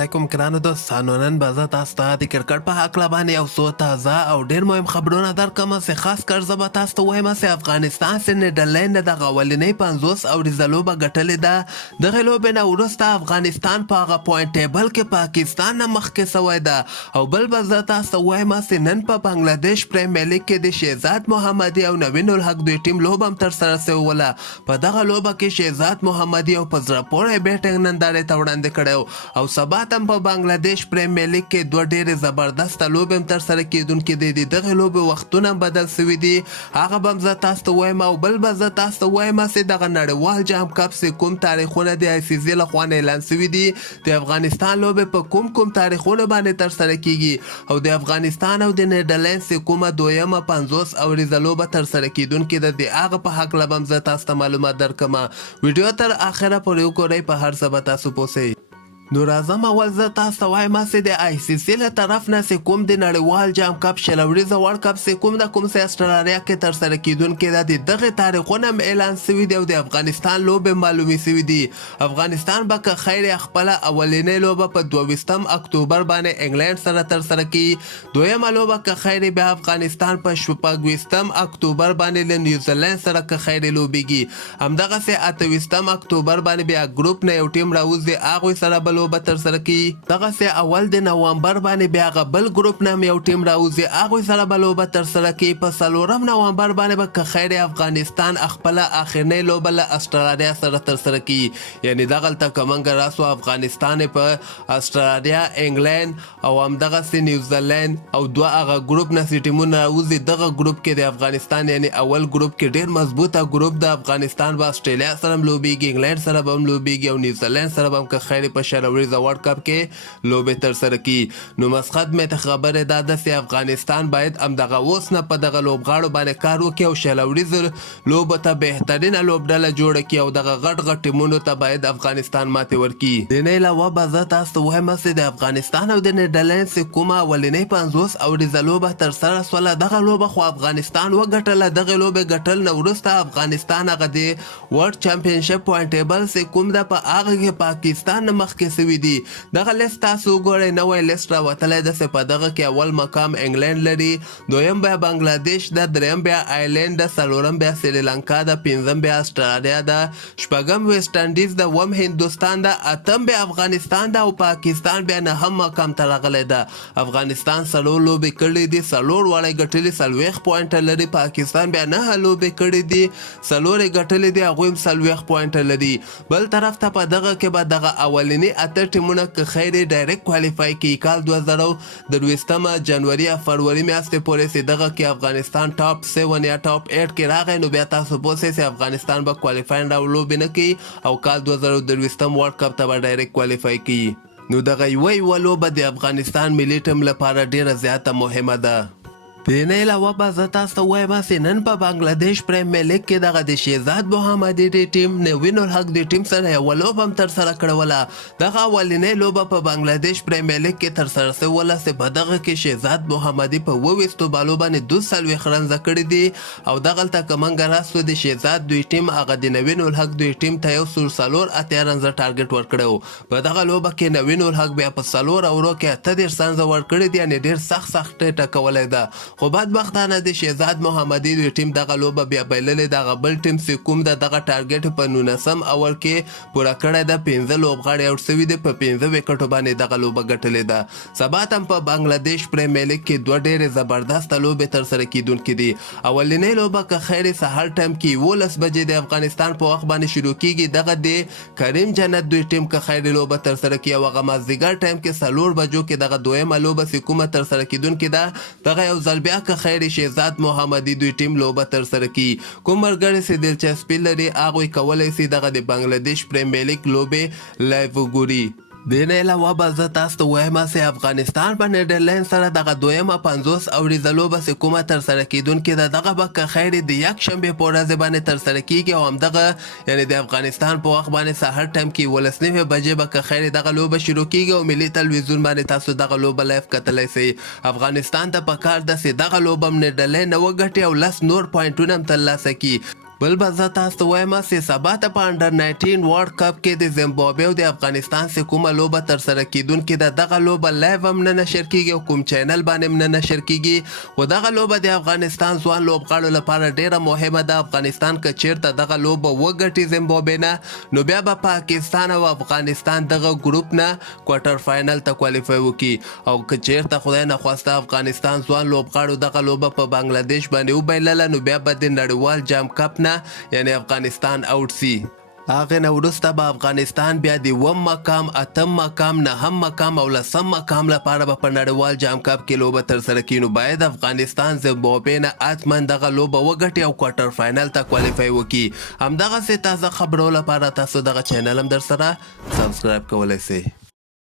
علیکم ګرانو دوستانو، نن به زه تاسو ته د کرکټ په هکله باندې یو څو تازه او ډېر مهم خبرونه درکړم چې خاص کر زه به تاسو ته وایم چې افغانستان چې نیدرلینډ دغه اولنۍ 50 اوریزه لوبه ګټلې ده. دغې لوبې نه وروسته افغانستان په هغه پوینټ ټیبل کې پاکستان نه مخکې سوی ده. او بل به زه تاسو ته وایم چې نن په بنګلادیش پریمیر لیګ کې د شهزاد محمدي او نوین الحق دوی ټیم لوبه هم ترسره سوله. په دغه لوبه کې شهزاد محمدي او په زړه پورې بیټینګ نندارې ته وړاندې کړی او سبا هم په بنګلادیش پریمیر لیګ کې دوه ډېرې زبردسته لوبې هم ترسره کیدونکې دي. د دغې لوبې وختونه هم بدل سوي دي، هغه به هم زه تاسو ته وایم. او بل به زه تاسو ته وایم چې دغه نړیوال جام کپ چې کوم تاریخونه د آی سی زي لخوا نه اعلان سوي دي، د افغانستان لوبې په کوم تاریخونه باندې ترسره کیږي او د افغانستان او د نیدرلینډ چې کومه دویمه 50 اوریزه لوبه ترسره کیدونکې ده، د هغه په هکله به هم زه تاسو ته معلومات درکړم. ویډیو تر اخره پورې وګورئ، په هر څه به تاسو پوه سئ. نو راځم اول زه تاسو ته وایم چې د آی سی سی له طرف نه چې کوم د نړیوال جام کپ شلوریزه ورلډ کپ چې کوم چې استرالیا کې ترسره کیدونکې ده، د دغې تاریخونه هم اعلان سوي دي او د افغانستان لوبې معلومې سوي دي. افغانستان به که خیر خپله اولنۍ لوبه په 22 اکتوبر باندې انګلینډ سره ترسره کړي، دویمه لوبه که خیر بیا افغانستان په 26 اکتوبر باندې له نیوزیلینډ سره که خیر لوبیږي. همدغسې 28 اکتوبر باندې بیا ګروپ نه یو ټیم راوځي، هغوی سره به لوبه ترسره کی. دغسې اول د نوامبر باندې بیا هغه بل ګروپ نه یو ټیم راوځي، هغوی سره به لوبه ترسره کی. په 4 نوامبر باندې به که خیر افغانستان خپله اخرنۍ لوبه له استرالیا سره ترسره کی. یعنې دغلته که موږ راسو افغانستان په استرالیا، انګلینډ او همدغسې نیوزیلینډ او دوه هغه ګروپ نه چې ټیمونه راوځي، دغه ګروپ کې د افغانستان یعنې اول ګروپ کې ډېر مضبوطه ګروپ د افغانستان به استرالیا سره هم لوبیږي، انګلینډ سره به هم لوبیږي او نیوزیلینډ سره به هم که خیر په شلوریزه ورلډ کپ کې لوبې ترسره کی. نو مسخد مې ته خبرې دا ده چې افغانستان باید همدغه اوس نه په دغه لوبغاړو باندې کار وکړي او شلوریزو لوبو ته بهترینه لوبډله جوړه کړي او دغه غټ ټیمونو ته باید افغانستان ماتې ورکړي. د نه علاوه به زه تاسو ته وایم چې د افغانستان او د نیدرلینډ چې کومه اولنۍ 50 اوریزه لوبه ترسره سوله، دغه لوبه خو افغانستان وګټله. دغه لوبې ګټل نه وروسته افغانستان هغه د ورلډ چمپینشپ پوینټ ټیبل چې کوم ده په هغه کې پاکستان نه مخکې سوي دي. دغه لیست تاسو وګورئ، نوی لیست راوتلی ده چې په دغه کې اول مقام انګلینډ لري، دویم بیا بنګلادیش ده، دریم بیا آیلینډ ده، څلورم بیا سریلانکا ده، پنځم بیا استرالیا ده، شپږم ویسټ انډیز ده، اووم هندوستان ده، اتم بیا افغانستان ده او پاکستان بیا نهم مقام ته راغلی ده. افغانستان 4 لوبې کړې دي، 4 وړۍ ګټلې، 40 پوینټه لري. پاکستان بیا 9 لوبې کړې دي، 4 یې ګټلې دي، هغوی هم 40 پوینټه لري. بل طرف ته په دغه کې به دغه اولني 8 ټیمونه که خیر ډایرکټ کوالیفای کی. کال 2023 جنوري یا فروری میاشتې پورې چې دغه کې افغانستان ټاپ 7 یا ټاپ 8 کې راغی، نو بیا تاسو پوه شئ چې افغانستان به کوالیفاین راولوبې نه کوي او کال 2023 ورلډ کپ ته به ډایرکټ کوالیفای کوي. نو دغه یوه لوبه د افغانستان ملي ټیم لپاره ډیره زیاته مهمه ده. د نه علاوه به زه تاسو ته وایم چې نن په بنګلادیش پریمیر لیګ کې دغه د شهزاد محمدي د ټیم نوین الحق د ټیم سره یوه لوبه هم ترسره کړوله. دغه اولنۍ لوبه په بنګلادیش پریمیر لیګ کې ترسره سوله چې په دغه کې شهزاد محمدي په 22 بالو باندې 42 رنزه کړي دي او دغلته که موږ راسو د شهزاد دوی ټیم هغه د نوین الحق دوی ټیم ته 104 رنزه ټارګټ ورکړی و. په دغه لوبه کې نوین الحق بیا په 4 اورو کې 38 رنزه ورکړي دي، یعنې ډېر سخت ټکولی ده. خو بدبختانه د شهزاد محمدي د ټیم دغه لوبه بیا بایللې، دغه بل ټیم چې کوم د دغه ټارګټ په 19 اول کې پوره کړی ده. 15 لوبغاړي آوټ سوي دي، په 15 وکټو باندې دغه لوبه ګټلې ده. سبا هم په بنګلادیش پریمیر لیګ کې دوه ډېرې زبردسته لوبې ترسره کیدونکې دي. اولنۍ لوبه که خیر سهار ټایم کې 11 بجې د افغانستان په وخت باندې شروع کیږي، دغه د کریم جنت دوی ټیم که خیر لوبه ترسره کوي او هغه مازدیګر ټایم کې 4 بجو کې دغه دویمه لوبه چې کومه ترسره کیدونکې ده، دغه یو ځل بیا که خیر شهزاد محمدي دوی ټیم لوبه ترسره کی. کوم ملګري چې دلچسپي لري هغوی کولی شي دغه د بنګلادیش پریمیر لیګ لوبې لایو وګوري. د نه علاوه به زه تاسو ته وایم چې افغانستان په نیدرلینډ سره دغه دویمه 50 اوریزه لوبه چې کومه ترسره کیدونکې ده، دغه به که خیر د یکشنبې په ورځ باندې ترسره کیږي او همدغه یعنې د افغانستان په وخت باندې سهار ټایم کې 11 بجې به که خیر دغه لوبه شروع کیږي او ملي تلویزیون باندې تاسو دغه لوبه لایف کتلی شئ. افغانستان ته پکار ده چې دغه لوبه هم نیدرلینډ نه وګټي او 10 نور پوینټونه هم ترلاسه کړي. بل به زه تاسو ته وایم چې سبا ته په انډر 19 ورلډ کپ کې د زیمبابوې او د افغانستان سره کومه لوبه ترسره کیدونکې ده دغه لوبه لایو هم نه نشر کیږي او کوم چینل باندې هم نه نشر کیږي خو دغه لوبه د افغانستان ځوان لوبغاړو لپاره ډیره مهمه ده. افغانستان که چیرته دغه لوبه وګټي زیمبابوې نه نو بیا به پاکستان او افغانستان دغه ګروپ نه کوارټر فاینل ته کوالیفای وکړي او که چیرته خدای نخواسته افغانستان ځوان لوبغاړو دغه لوبه په بنگلاديش باندې وبایلله نو بیا به د نړیوال جام کپ نه یعنی افغانستان اوټ سی. هغه نه وروسته به افغانستان بیا د 1 مقام 8 مقام 9 مقام او 10 مقام لپاره به په نړیوال جام کپ کې لوبه ترسره کړي. نو باید افغانستان زیمبابوې نه حتما دغه لوبه وګټي او کوارټر فاینل ته کوالیفای وکړي. همدغسې تازه خبرو لپاره تاسو دغه چینل هم در سره سبسکرایب کولی شئ.